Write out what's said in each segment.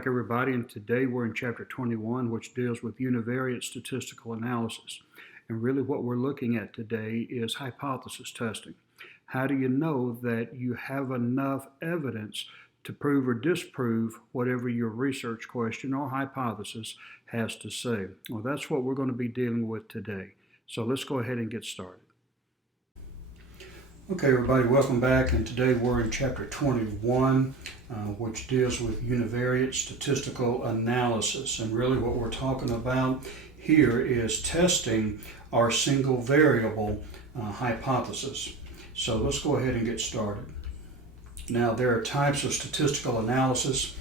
Everybody, and today we're in chapter 21, which deals with univariate statistical analysis. And really what we're looking at today is hypothesis testing. How do you know that you have enough evidence to prove or disprove whatever your research question or hypothesis has to say? Well, that's what we're going to be dealing with today. So let's go ahead and get started. Okay, everybody, welcome back, and today we're in chapter 21, which deals with univariate statistical analysis. And really what we're talking about here is testing our single variable hypothesis. So let's go ahead and get started. Now, there are types of statistical analysis.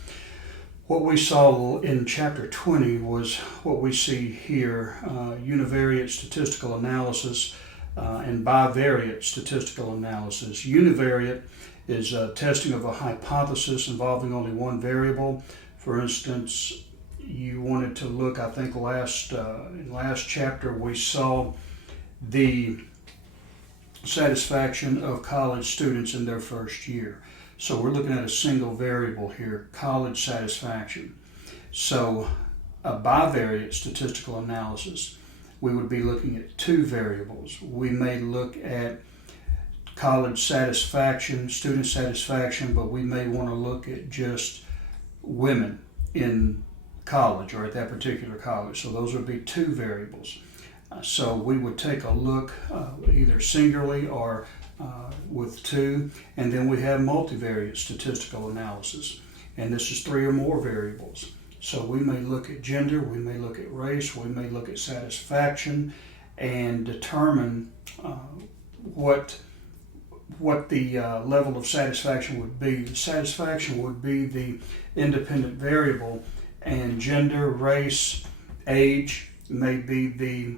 What we saw in chapter 20 was what we see here, univariate statistical analysis and bivariate statistical analysis. Univariate is testing of a hypothesis involving only one variable. For instance, you wanted to look, I think in last chapter we saw the satisfaction of college students in their first year. So we're looking at a single variable here, college satisfaction. So a bivariate statistical analysis, we would be looking at two variables. We may look at college satisfaction, student satisfaction, but we may want to look at just women in college or at that particular college. So those would be two variables. So we would take a look either singularly or with two, and then we have multivariate statistical analysis. And this is three or more variables. So we may look at gender, we may look at race, we may look at satisfaction and determine what the level of satisfaction would be. The satisfaction would be the independent variable, and gender, race, age may be the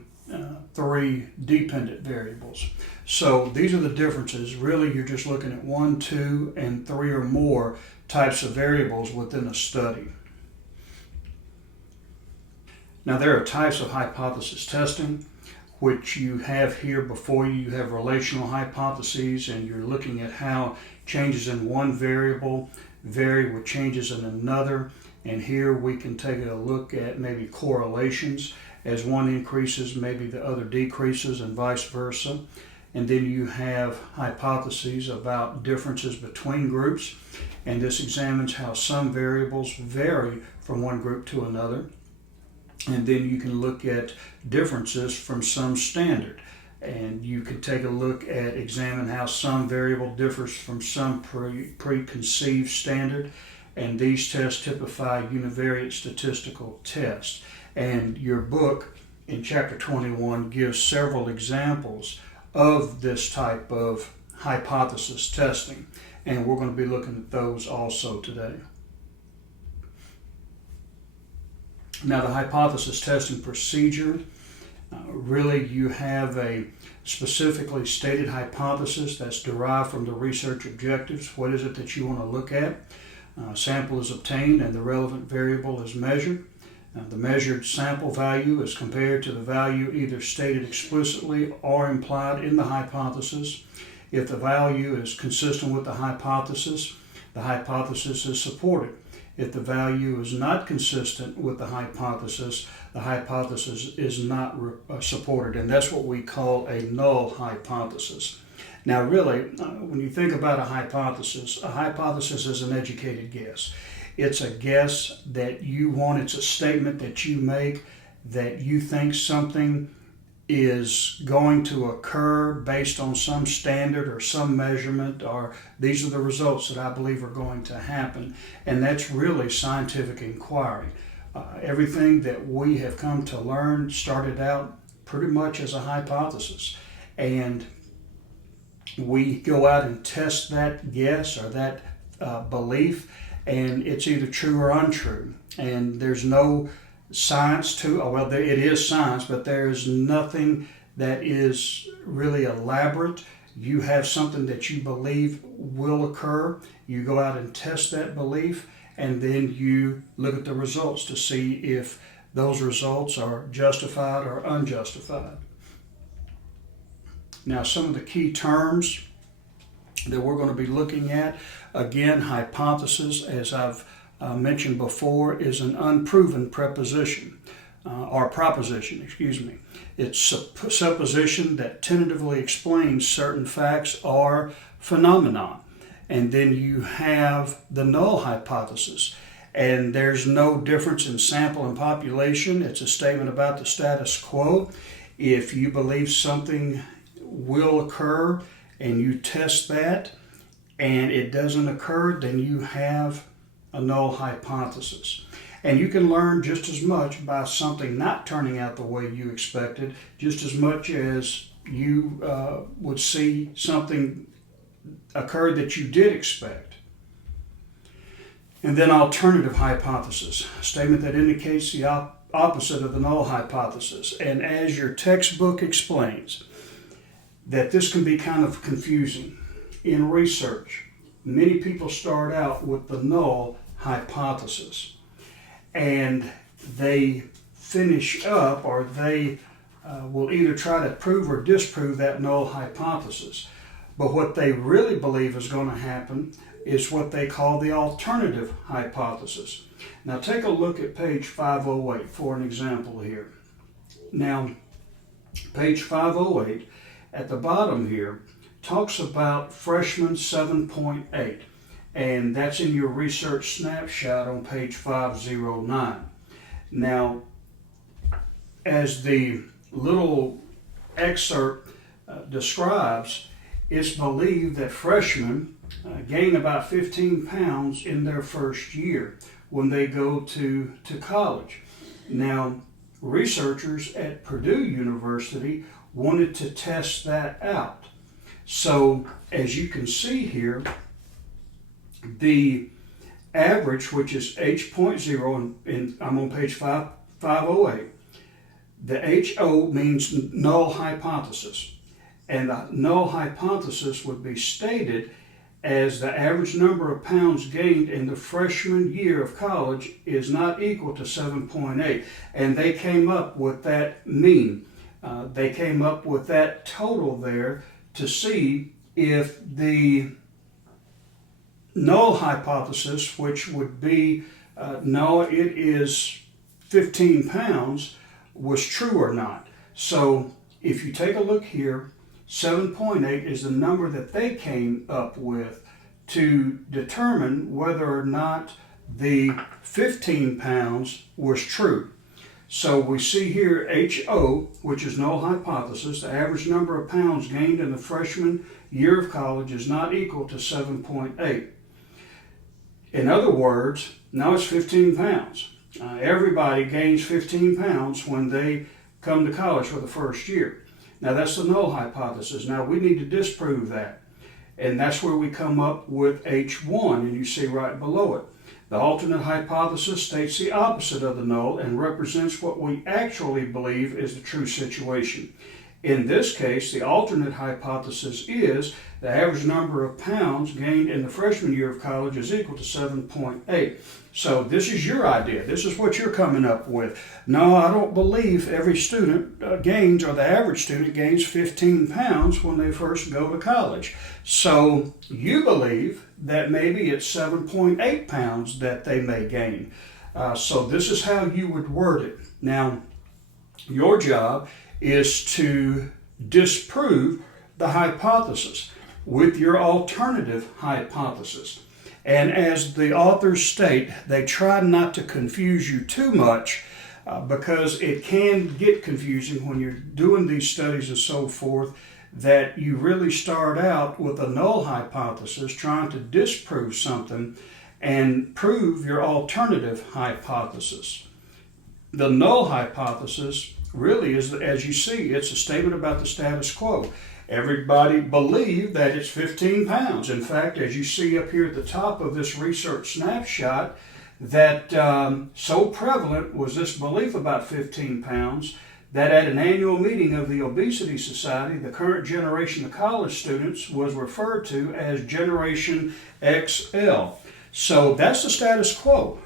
three dependent variables. So these are the differences. Really, you're just looking at one, two, and three or more types of variables within a study. Now, there are types of hypothesis testing, which you have here before you. You have relational hypotheses, and you're looking at how changes in one variable vary with changes in another. And here we can take a look at maybe correlations. As one increases, maybe the other decreases, and vice versa. And then you have hypotheses about differences between groups, and this examines how some variables vary from one group to another. And then you can look at differences from some standard. And you can take a look at examine how some variable differs from some preconceived standard. And these tests typify univariate statistical tests. And your book in chapter 21 gives several examples of this type of hypothesis testing. And we're going to be looking at those also today. Now, the hypothesis testing procedure, really you have a specifically stated hypothesis that's derived from the research objectives. What is it that you want to look at? Sample is obtained and the relevant variable is measured. The measured sample value is compared to the value either stated explicitly or implied in the hypothesis. If the value is consistent with the hypothesis is supported. If the value is not consistent with the hypothesis is not supported, and that's what we call a null hypothesis. Now, really, when you think about a hypothesis is an educated guess. It's a guess that you want, it's a statement that you make that you think something is going to occur based on some standard or some measurement, or these are the results that I believe are going to happen. And that's really scientific inquiry. Everything that we have come to learn started out pretty much as a hypothesis. And we go out and test that guess or that belief, and it's either true or untrue. And there's no science to, well, it is science, but there's nothing that is really elaborate. You have something that you believe will occur. You go out and test that belief, and then you look at the results to see if those results are justified or unjustified. Now, some of the key terms that we're going to be looking at, again, hypothesis, as I've mentioned before, is an unproven preposition, or proposition, excuse me. It's a supposition that tentatively explains certain facts or phenomena. And then you have the null hypothesis. And there's no difference in sample and population. It's a statement about the status quo. If you believe something will occur and you test that and it doesn't occur, then you have a null hypothesis. And you can learn just as much by something not turning out the way you expected, just as much as you would see something occur that you did expect. And then alternative hypothesis, a statement that indicates the opposite of the null hypothesis. And as your textbook explains, that this can be kind of confusing. In research, many people start out with the null hypothesis, and they finish up, or they will either try to prove or disprove that null hypothesis. But what they really believe is going to happen is what they call the alternative hypothesis. Now take a look at page 508 for an example here. Now, page 508 at the bottom here talks about freshman 7.8, and that's in your research snapshot on page 509. Now, as the little excerpt describes, it's believed that freshmen gain about 15 pounds in their first year when they go to college. Now, researchers at Purdue University wanted to test that out. So, as you can see here, the average, which is H.0, and I'm on page 508, the HO means null hypothesis. And the null hypothesis would be stated as the average number of pounds gained in the freshman year of college is not equal to 7.8. And they came up with that mean. They came up with that total there to see if the null hypothesis, which would be no, it is 15 pounds, was true or not. So if you take a look here, 7.8 is the number that they came up with to determine whether or not the 15 pounds was true. So we see here HO, which is null hypothesis, the average number of pounds gained in the freshman year of college is not equal to 7.8. In other words, now it's 15 pounds. Everybody gains 15 pounds when they come to college for the first year. Now that's the null hypothesis. Now we need to disprove that. And that's where we come up with H1, and you see right below it. The alternate hypothesis states the opposite of the null and represents what we actually believe is the true situation. In this case, the alternate hypothesis is the average number of pounds gained in the freshman year of college is equal to 7.8. So this is your idea. This is what you're coming up with. No, I don't believe every student gains, or the average student gains 15 pounds when they first go to college. So you believe that maybe it's 7.8 pounds that they may gain. So this is how you would word it. Now, your job is to disprove the hypothesis with your alternative hypothesis. And as the authors state, they try not to confuse you too much because it can get confusing when you're doing these studies and so forth, that you really start out with a null hypothesis trying to disprove something and prove your alternative hypothesis. The null hypothesis really is, as you see, it's a statement about the status quo. Everybody believed that it's 15 pounds. In fact, as you see up here at the top of this research snapshot, that so prevalent was this belief about 15 pounds that at an annual meeting of the Obesity Society, the current generation of college students was referred to as Generation XL. So that's the status quo.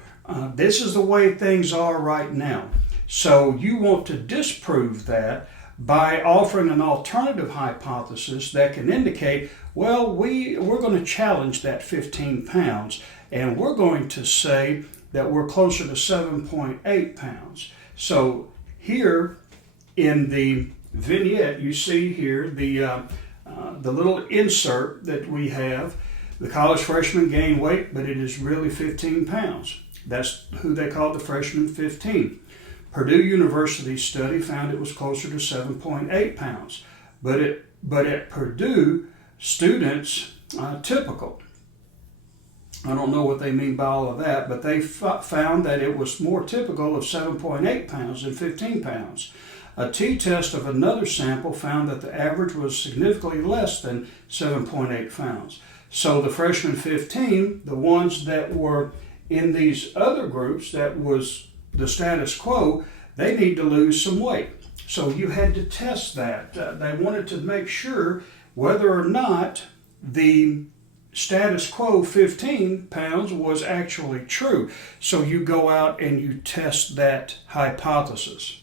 This is the way things are right now. So you want to disprove that by offering an alternative hypothesis that can indicate, well, we're going to challenge that 15 pounds, and we're going to say that we're closer to 7.8 pounds. So here in the vignette, you see here the little insert that we have. The college freshman gained weight, but it is really 15 pounds. That's who they call the freshman 15. Purdue University's study found it was closer to 7.8 pounds. But at Purdue, students, typical. I don't know what they mean by all of that, but they found that it was more typical of 7.8 pounds than 15 pounds. A t-test of another sample found that the average was significantly less than 7.8 pounds. So the freshman 15, the ones that were in these other groups that was the status quo, they need to lose some weight. So you had to test that. They wanted to make sure whether or not the status quo 15 pounds was actually true. So you go out and you test that hypothesis.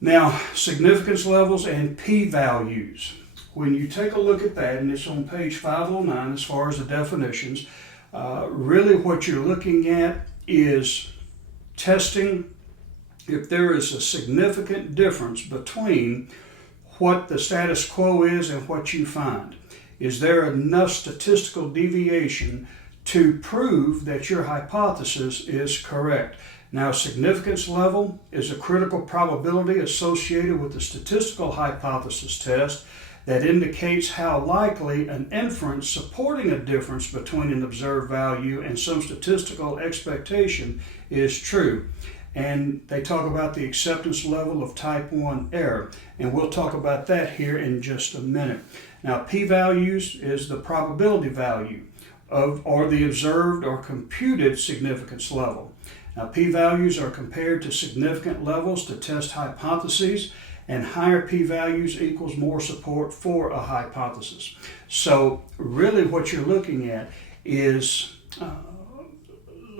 Now, significance levels and p-values. When you take a look at that, and it's on page 509 as far as the definitions, really what you're looking at is testing if there is a significant difference between what the status quo is and what you find. Is there enough statistical deviation to prove that your hypothesis is correct? Now, significance level is a critical probability associated with the statistical hypothesis test that indicates how likely an inference supporting a difference between an observed value and some statistical expectation is true. And they talk about the acceptance level of type 1 error, and we'll talk about that here in just a minute. Now, p-values is the probability value of or the observed or computed significance level. Now, p-values are compared to significant levels to test hypotheses, and higher p-values equals more support for a hypothesis. So really what you're looking at is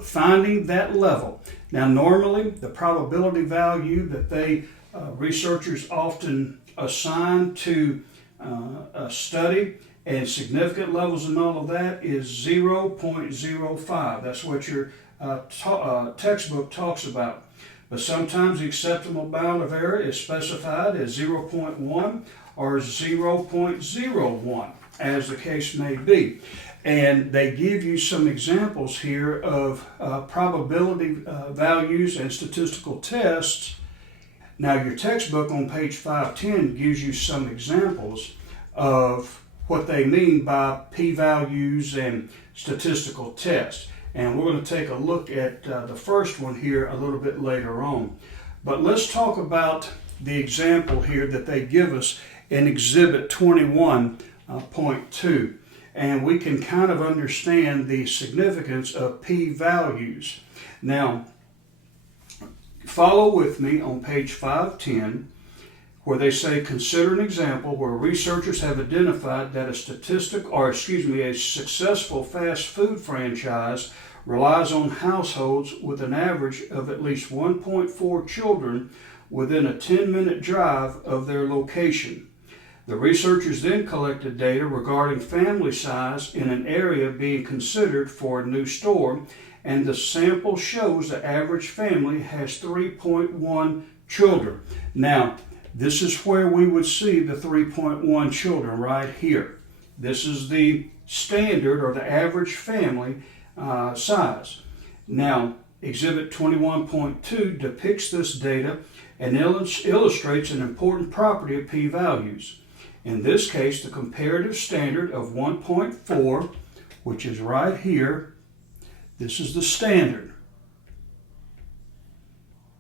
finding that level. Now, normally the probability value that researchers often assign to a study and significant levels and all of that is 0.05. That's what your textbook talks about. But sometimes the acceptable bound of error is specified as 0.1 or 0.01, as the case may be. And they give you some examples here of probability values and statistical tests. Now, your textbook on page 510 gives you some examples of what they mean by p-values and statistical tests. And we're going to take a look at the first one here a little bit later on. But let's talk about the example here that they give us in Exhibit 21.2. And we can kind of understand the significance of p-values. Now, follow with me on page 510, where they say, consider an example where researchers have identified that a successful fast food franchise relies on households with an average of at least 1.4 children within a 10-minute drive of their location. The researchers then collected data regarding family size in an area being considered for a new store, and the sample shows the average family has 3.1 children. Now, this is where we would see the 3.1 children right here. This is the standard or the average family size. Now, Exhibit 21.2 depicts this data and illustrates an important property of p-values. In this case, the comparative standard of 1.4, which is right here, this is the standard,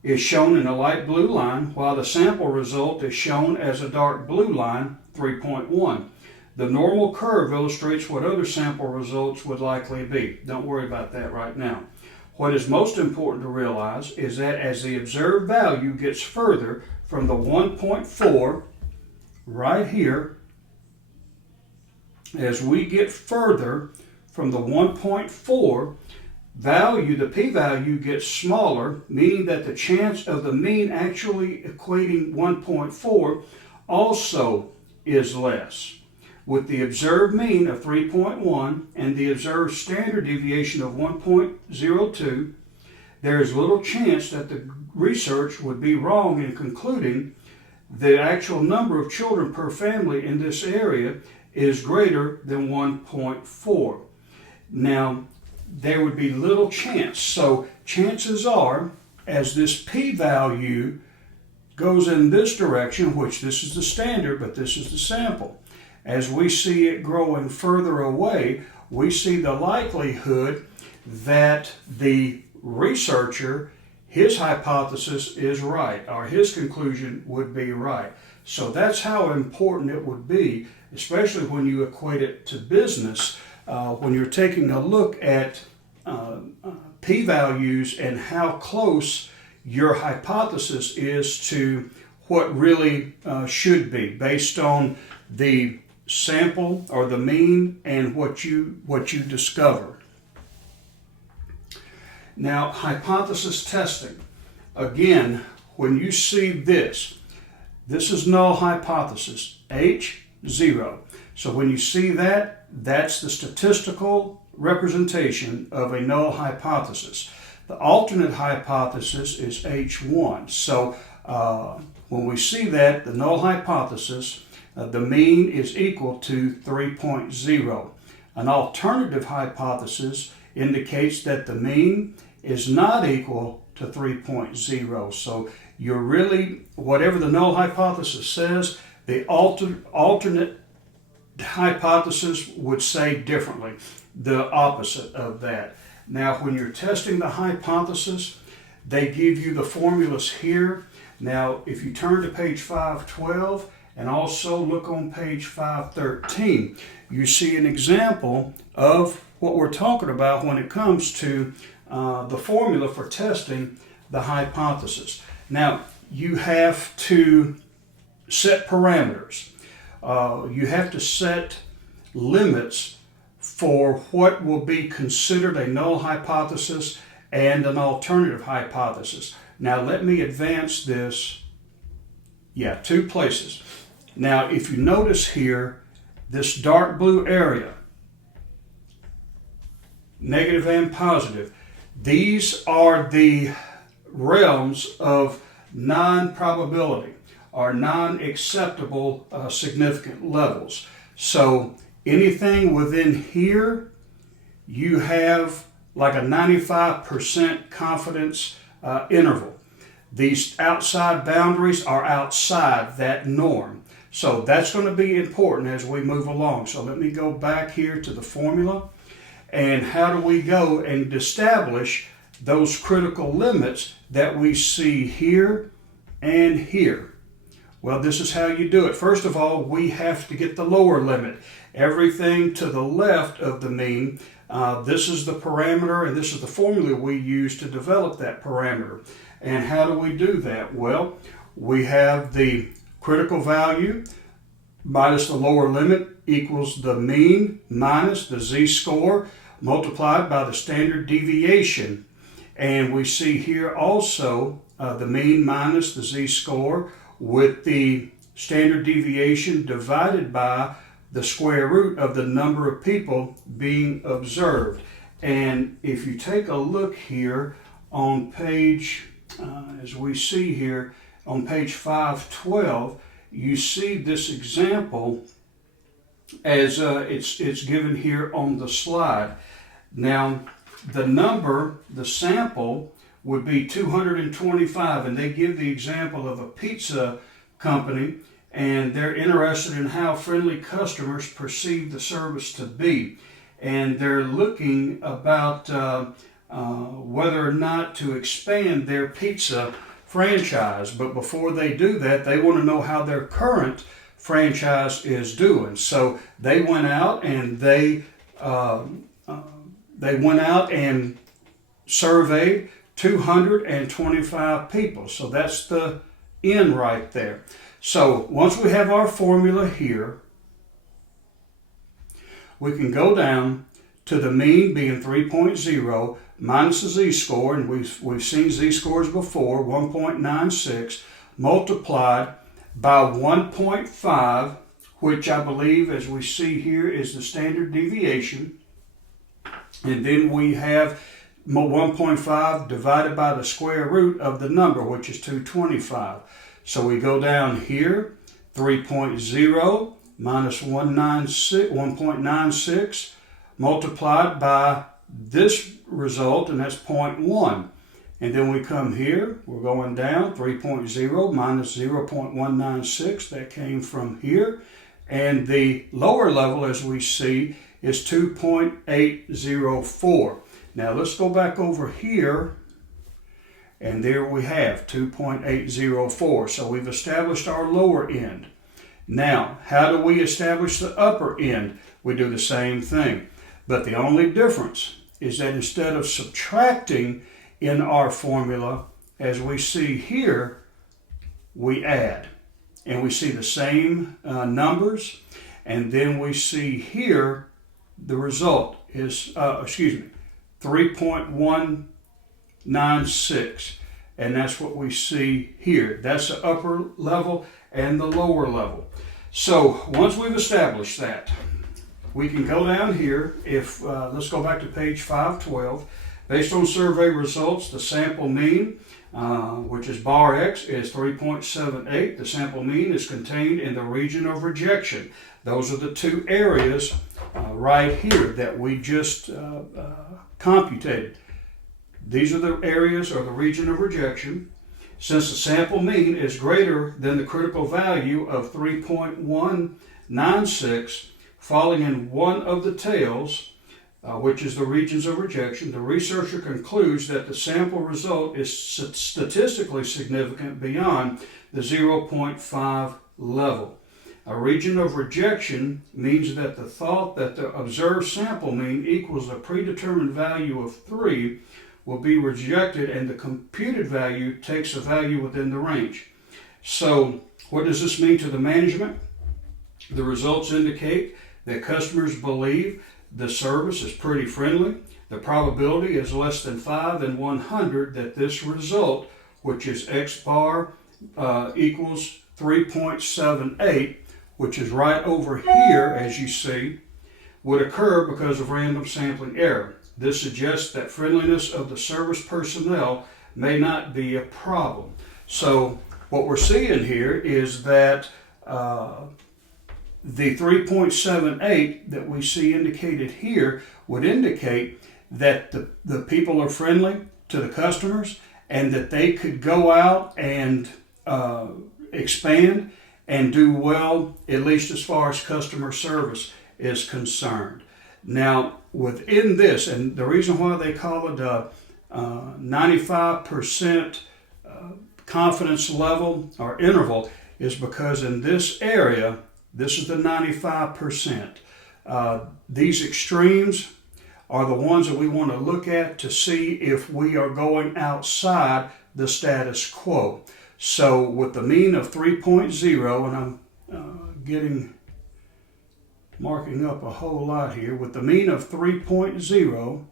is shown in a light blue line, while the sample result is shown as a dark blue line, 3.1. The normal curve illustrates what other sample results would likely be. Don't worry about that right now. What is most important to realize is that as the observed value gets further from the 1.4, right here, as we get further from the 1.4, value, the p-value, gets smaller, meaning that the chance of the mean actually equating 1.4 also is less. With the observed mean of 3.1 and the observed standard deviation of 1.02, there is little chance that the research would be wrong in concluding the actual number of children per family in this area is greater than 1.4. Now, there would be little chance. So chances are, as this p-value goes in this direction, which this is the standard, but this is the sample, as we see it growing further away, we see the likelihood that the researcher, his hypothesis is right, or his conclusion would be right. So that's how important it would be, especially when you equate it to business, when you're taking a look at p-values and how close your hypothesis is to what really should be based on the sample or the mean and what you discover. Now, hypothesis testing. Again, when you see this is null hypothesis, H, 0. So when you see that, that's the statistical representation of a null hypothesis. The alternate hypothesis is H1. So when we see that, the null hypothesis, the mean is equal to 3.0. An alternative hypothesis indicates that the mean is not equal to 3.0. So you're really, whatever the null hypothesis says, the alternate hypothesis would say differently, the opposite of that. Now, when you're testing the hypothesis, they give you the formulas here. Now, if you turn to page 512 and also look on page 513, you see an example of what we're talking about when it comes to the formula for testing the hypothesis. Now, you have to set parameters. You have to set limits for what will be considered a null hypothesis and an alternative hypothesis. Now, let me advance this, two places. Now, if you notice here, this dark blue area, negative and positive, these are the realms of non-probability or non-acceptable significant levels. So anything within here, you have like a 95% confidence interval. These outside boundaries are outside that norm. So that's going to be important as we move along. So let me go back here to the formula. And how do we go and establish those critical limits that we see here and here? Well, this is how you do it. First of all, we have to get the lower limit. Everything to the left of the mean, this is the parameter and this is the formula we use to develop that parameter. And how do we do that? Well, we have the critical value minus the lower limit equals the mean minus the z-score multiplied by the standard deviation. And we see here also the mean minus the z-score with the standard deviation divided by the square root of the number of people being observed. And if you take a look here on page, as we see here on page 512, you see this example as it's given here on the slide. Now, the number, the sample, would be 225, and they give the example of a pizza company, and they're interested in how friendly customers perceive the service to be. And they're looking about whether or not to expand their pizza franchise. But before they do that, they want to know how their current franchise is doing. So they went out and they surveyed 225 people. So that's the N right there. So once we have our formula here, we can go down to the mean being 3.0 minus the z-score, and we've seen z-scores before, 1.96, multiplied by 1.5, which I believe, as we see here, is the standard deviation. And then we have 1.5 divided by the square root of the number, which is 225. So we go down here, 3.0 minus 1.96 multiplied by this result, and that's 0.1. And then we come here, we're going down, 3.0 minus 0.196, that came from here. And the lower level, as we see, is 2.804. Now let's go back over here, and there we have 2.804. So we've established our lower end. Now, how do we establish the upper end? We do the same thing, but the only difference is that instead of subtracting in our formula, as we see here, we add. And we see the same numbers, and then we see here the result is, 3.196, and that's what we see here. That's the upper level and the lower level. So once we've established that, we can go down here. If let's go back to page 512. Based on survey results, the sample mean, which is bar X, is 3.78. The sample mean is contained in the region of rejection. Those are the two areas right here that we just computated. These are the areas or the region of rejection. Since the sample mean is greater than the critical value of 3.196, falling in one of the tails, which is the regions of rejection, the researcher concludes that the sample result is statistically significant beyond the 0.5 level. A region of rejection means that the thought that the observed sample mean equals a predetermined value of 3 will be rejected, and the computed value takes a value within the range. So what does this mean to the management? The results indicate that customers believe the service is pretty friendly. The probability is less than 5 in 100 that this result, which is X bar equals 3.78, which is right over here, as you see, would occur because of random sampling error. This suggests that friendliness of the service personnel may not be a problem. So what we're seeing here is that the 3.78 that we see indicated here would indicate that the people are friendly to the customers and that they could go out and expand and do well, at least as far as customer service is concerned. Now, within this, and the reason why they call it a 95% confidence level or interval is because in this area, this is the 95%. These extremes are the ones that we want to look at to see if we are going outside the status quo. So with the mean of 3.0, and I'm marking up a whole lot here, with the mean of 3.0,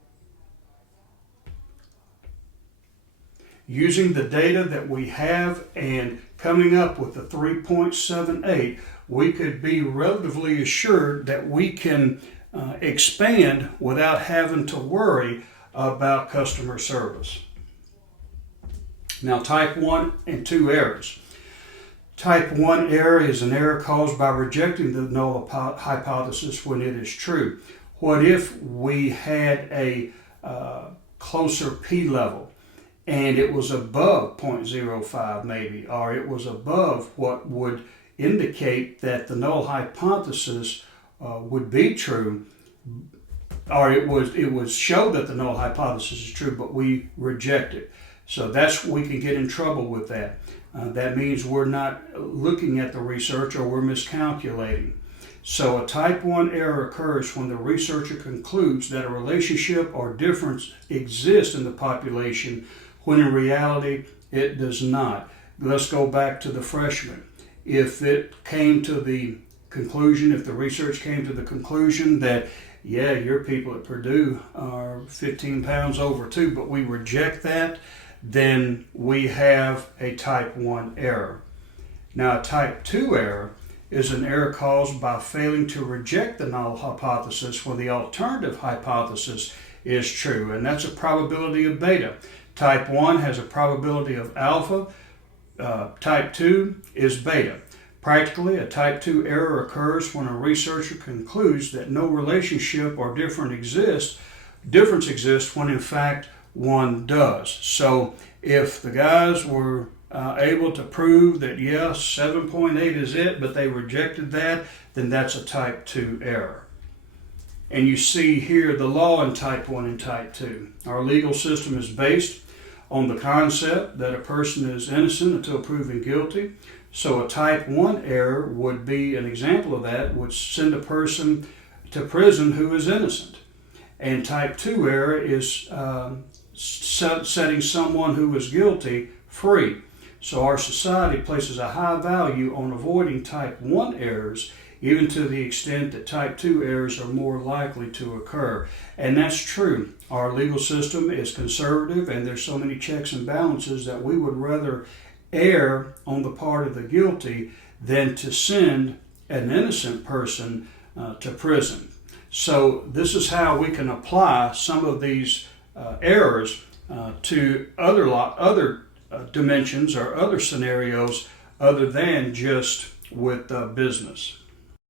using the data that we have and coming up with the 3.78, we could be relatively assured that we can expand without having to worry about customer service. Now, type 1 and 2 errors. Type 1 error is an error caused by rejecting the null hypothesis when it is true. What if we had a closer P level and it was above 0.05 maybe, or it was above what would indicate that the null hypothesis would be true, or it would show that the null hypothesis is true, but we reject it. So we can get in trouble with that. That means we're not looking at the research or we're miscalculating. So a type 1 error occurs when the researcher concludes that a relationship or difference exists in the population when in reality it does not. Let's go back to the freshman. If it came to the conclusion, if the research came to the conclusion that yeah, your people at Purdue are 15 pounds over too, but we reject that, then we have a type 1 error. Now, a type 2 error is an error caused by failing to reject the null hypothesis when the alternative hypothesis is true, and that's a probability of beta. Type 1 has a probability of alpha, type 2 is beta. Practically, a type 2 error occurs when a researcher concludes that no relationship or difference exists when in fact one does. So if the guys were able to prove that yes, 7.8 is it, but they rejected that, then that's a type 2 error. And you see here the law in type 1 and type 2. Our legal system is based on the concept that a person is innocent until proven guilty. So a type 1 error would be an example of that, would send a person to prison who is innocent. And type 2 error is setting someone who is guilty free. So our society places a high value on avoiding type 1 errors, even to the extent that type 2 errors are more likely to occur. And that's true. Our legal system is conservative, and there's so many checks and balances that we would rather err on the part of the guilty than to send an innocent person to prison. So this is how we can apply some of these errors to other dimensions or other scenarios other than just with business.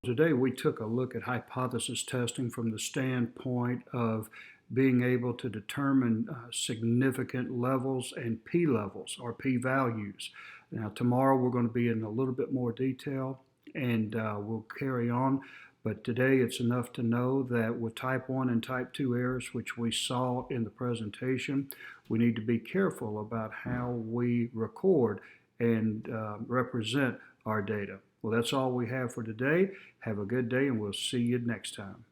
Today we took a look at hypothesis testing from the standpoint of being able to determine significant levels and p-levels or p-values. Now tomorrow we're going to be in a little bit more detail, and we'll carry on. But today it's enough to know that with type 1 and type 2 errors, which we saw in the presentation, we need to be careful about how we record and represent our data. Well, that's all we have for today. Have a good day, and we'll see you next time.